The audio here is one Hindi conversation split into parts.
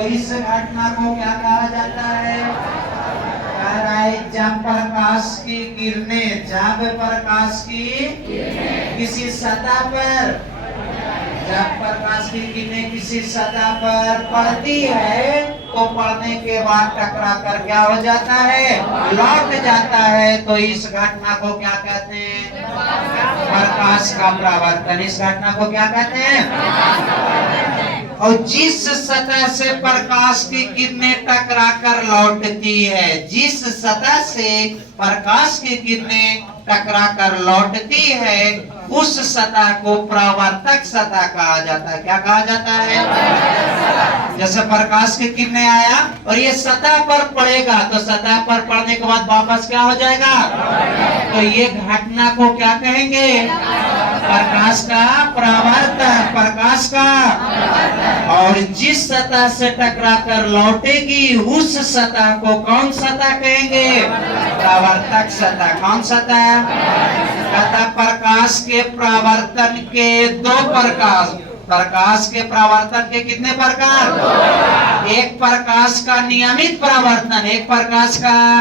तो इस घटना को क्या कहा जाता है? कह रहा है जब प्रकाश की किरणें, जब प्रकाश की किसी सतह पर, जब प्रकाश की किरणें किसी सतह पर पड़ती है तो पड़ने के बाद टकरा कर क्या हो जाता है? लौट जाता है। तो इस घटना को क्या कहते हैं? प्रकाश का परावर्तन। इस घटना को क्या कहते हैं? और जिस सतह से प्रकाश की किरणें टकरा कर लौटती है, जिस सतह से प्रकाश की किरणें टकरा कर लौटती है, उस सतह को परावर्तक सतह कहा जाता है। क्या कहा जाता है? जैसे प्रकाश की किरणें आया और ये सतह पर पड़ेगा तो सतह पर पड़ने के बाद वापस क्या हो जाएगा? तो ये घटना को क्या कहेंगे? प्रकाश का परावर्तन। प्रकाश का, और जिस सतह से टकरा कर लौटेगी उस सतह को कौन सतह कहेंगे? परावर्तक सतह। कौन सतह? कहता प्रकाश के परावर्तन के दो प्रकार। प्रकाश के परावर्तन के कितने प्रकार? एक प्रकाश का नियमित परावर्तन, एक प्रकाश का,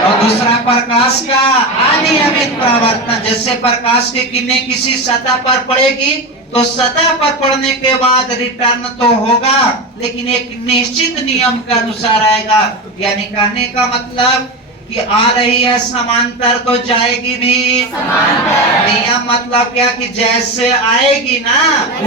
और दूसरा प्रकाश का अनियमित परावर्तन। जैसे प्रकाश की किरणें किसी सतह पर पड़ेगी तो सतह पर पड़ने के बाद रिटर्न तो होगा, लेकिन एक निश्चित नियम के अनुसार आएगा। यानी कहने का मतलब कि आ रही है समांतर तो जाएगी भी समांतर। नियम मतलब क्या कि जैसे आएगी ना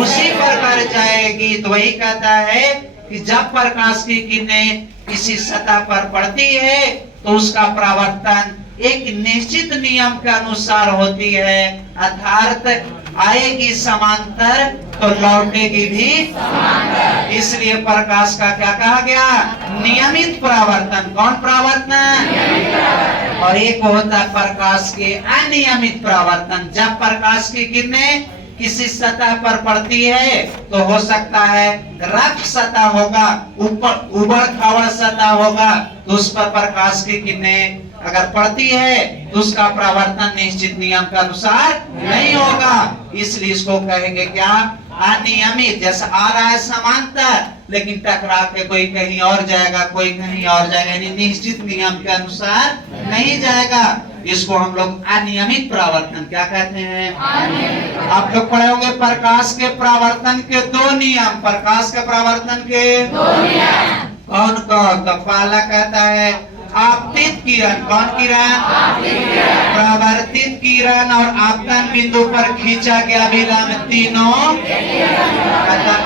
उसी प्रकार जाएगी। तो वही कहता है कि जब प्रकाश की किरणें किसी सतह पर पड़ती है तो उसका परावर्तन एक निश्चित नियम के अनुसार होती है, अर्थात आएगी समांतर तो लौटेगी भी समांतर। इसलिए प्रकाश का क्या कहा गया? नियमित परावर्तन। कौन परावर्तन? और एक होता है प्रकाश के अनियमित परावर्तन। जब प्रकाश की किरणें किसी सतह पर पड़ती है तो हो सकता है रफ सतह होगा, ऊपर उबड़ खाबड़ सतह होगा, तो उस पर प्रकाश की किरणें अगर पड़ती है तो उसका परावर्तन निश्चित नियम के अनुसार नहीं होगा। इसलिए इसको कहेंगे क्या? अनियमित। जैसे आ रहा है समांतर लेकिन टकरा के कोई कहीं और जाएगा, कोई कहीं और जाएगा, यानी निश्चित नियम के अनुसार नहीं जाएगा। इसको हम लोग अनियमित परावर्तन क्या कहते हैं? आप लोग पढ़े होंगे प्रकाश के परावर्तन के दो नियम। प्रकाश के परावर्तन के दो नियम कौन कौन? तो पहला कहता है आपतित किरण। कौन किरण? परावर्तित किरण और आपतन बिंदु पर खींचा गया विलंब, तीनों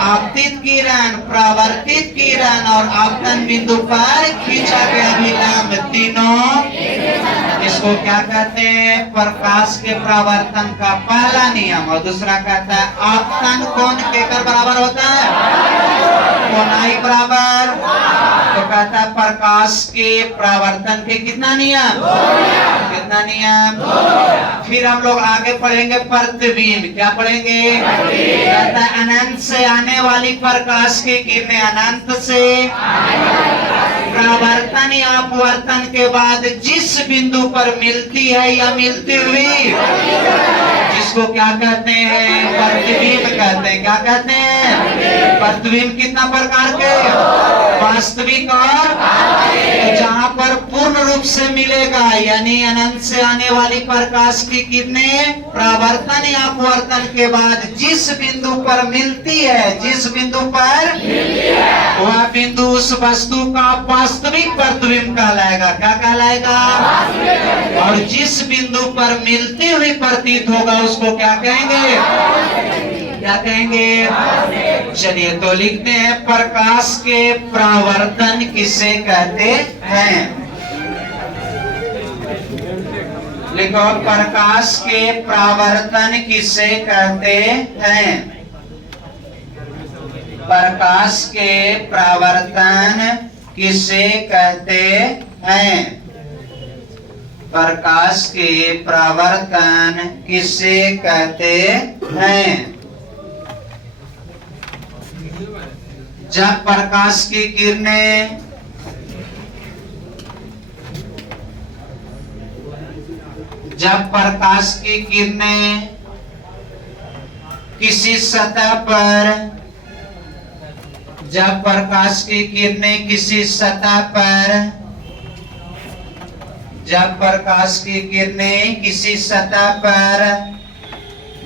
आपतित किरण, परावर्तित किरण और आपतन बिंदु पर खींचा गया विलंब, तीनों इसको क्या कहते हैं? प्रकाश के परावर्तन का पहला नियम। और दूसरा कहता है आपतन कोण केकर बराबर होता है? कोणाई बराबर। तो कहता है प्रकाश के परावर्तन के कितना नियम? कितना नियम? फिर हम लोग आगे पढ़ेंगे प्रतिबिंब। क्या पढ़ेंगे? कहता है अनंत से आने वाली प्रकाश की किरणें अनंत से परावर्तन या अपवर्तन के बाद जिस बिंदु पर मिलती है या मिलती हुई, जिसको क्या कहते हैं? प्रतिबिंब कहते हैं। क्या कहते हैं? प्रतिबिंब कितना प्रकार के? वास्तविक और तो जहां पर पूर्ण रूप से मिलेगा, यानी अनंत से आने वाली प्रकाश की किरणें परावर्तन या अपवर्तन के बाद जिस बिंदु पर मिलती है, जिस बिंदु पर वह बिंदु उस वस्तु का वास्तविक प्रतिबिंब कहलाएगा। क्या कहलाएगा? और जिस बिंदु पर मिलती हुई प्रतीत होगा उसको क्या कहेंगे? क्या कहेंगे? चलिए तो लिखते हैं प्रकाश के परावर्तन किसे कहते हैं? लिखो प्रकाश के परावर्तन किसे कहते हैं? प्रकाश के परावर्तन किसे कहते हैं? प्रकाश के परावर्तन किसे कहते हैं? जब प्रकाश की किरणें किसी सतह पर जब प्रकाश की किरणें किसी सतह पर, जब प्रकाश की किरणें किसी सतह पर,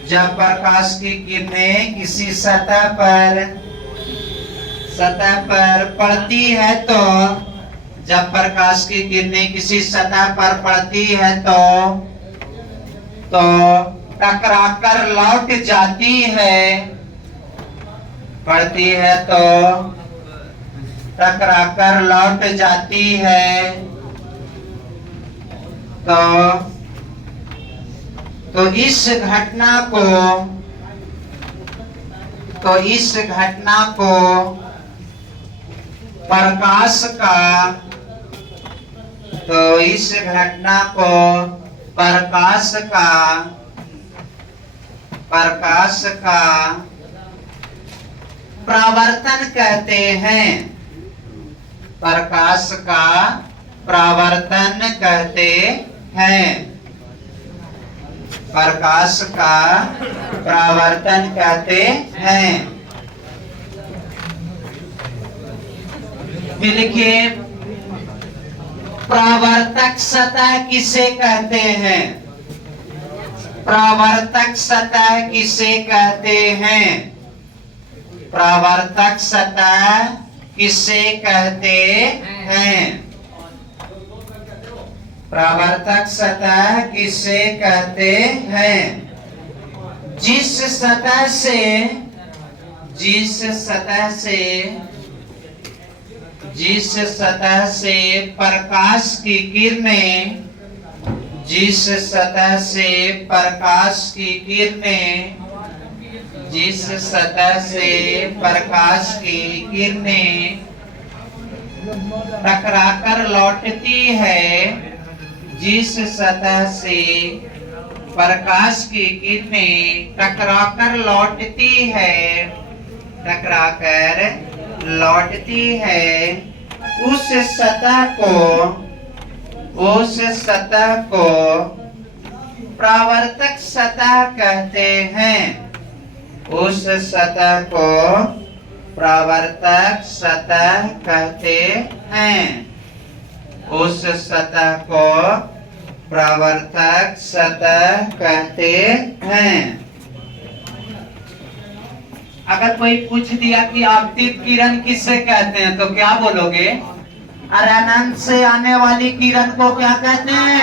जब प्रकाश की किरणें किसी सतह पर पड़ती है तो, जब प्रकाश की किरणें किसी सतह पर पड़ती है तो टकराकर लौट जाती है, पड़ती है तो टकराकर लौट जाती है। तो इस घटना को प्रकाश का, तो इस घटना को प्रकाश का परावर्तन कहते हैं। प्रकाश का परावर्तन कहते हैं। प्रकाश का परावर्तन कहते हैं। लिखिए, परावर्तक सतह किसे कहते हैं? परावर्तक सतह किसे कहते हैं? परावर्तक सतह किसे कहते हैं? परावर्तक सतह किसे कहते हैं? जिस सतह से प्रकाश की किरणें, जिस सतह से प्रकाश की किरणें, जिस सतह से प्रकाश की किरणें टकराकर लौटती है, जिस सतह से प्रकाश की किरणें टकराकर लौटती है, टकराकर लौटती है, उस सतह को परावर्तक सतह कहते हैं। उस सतह को परावर्तक सतह कहते हैं। उस सतह को परावर्तक सतह कहते हैं। अगर कोई पूछ दिया कि आपतित किरण किसे कहते हैं, तो क्या बोलोगे? अरे अनंत से आने वाली किरण को क्या कहते हैं?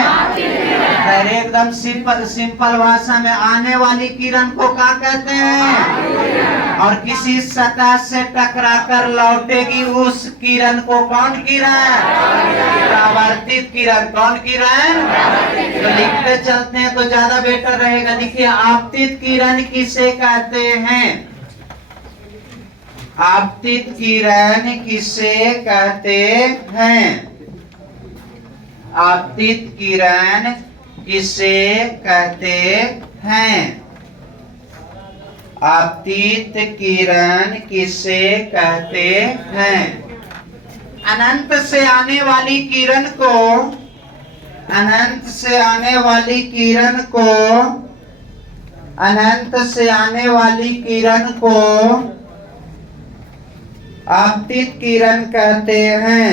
अरे एकदम सिंपल भाषा में, आने वाली किरण को क्या कहते हैं? और किसी सतह से टकराकर लौटेगी उस किरण को कौन किरण? परावर्तित किरण। कौन किरण? तो लिखते चलते हैं तो ज्यादा बेटर रहेगा। लिखिए, आपतित किरण किसे कहते हैं? आपतित किरण किसे कहते हैं? आपतित किरण किसे कहते हैं? आपतित किरण किसे कहते हैं? अनंत से आने वाली किरण को, अनंत से आने वाली किरण को, अनंत से आने वाली किरण को आपतित किरण कहते हैं।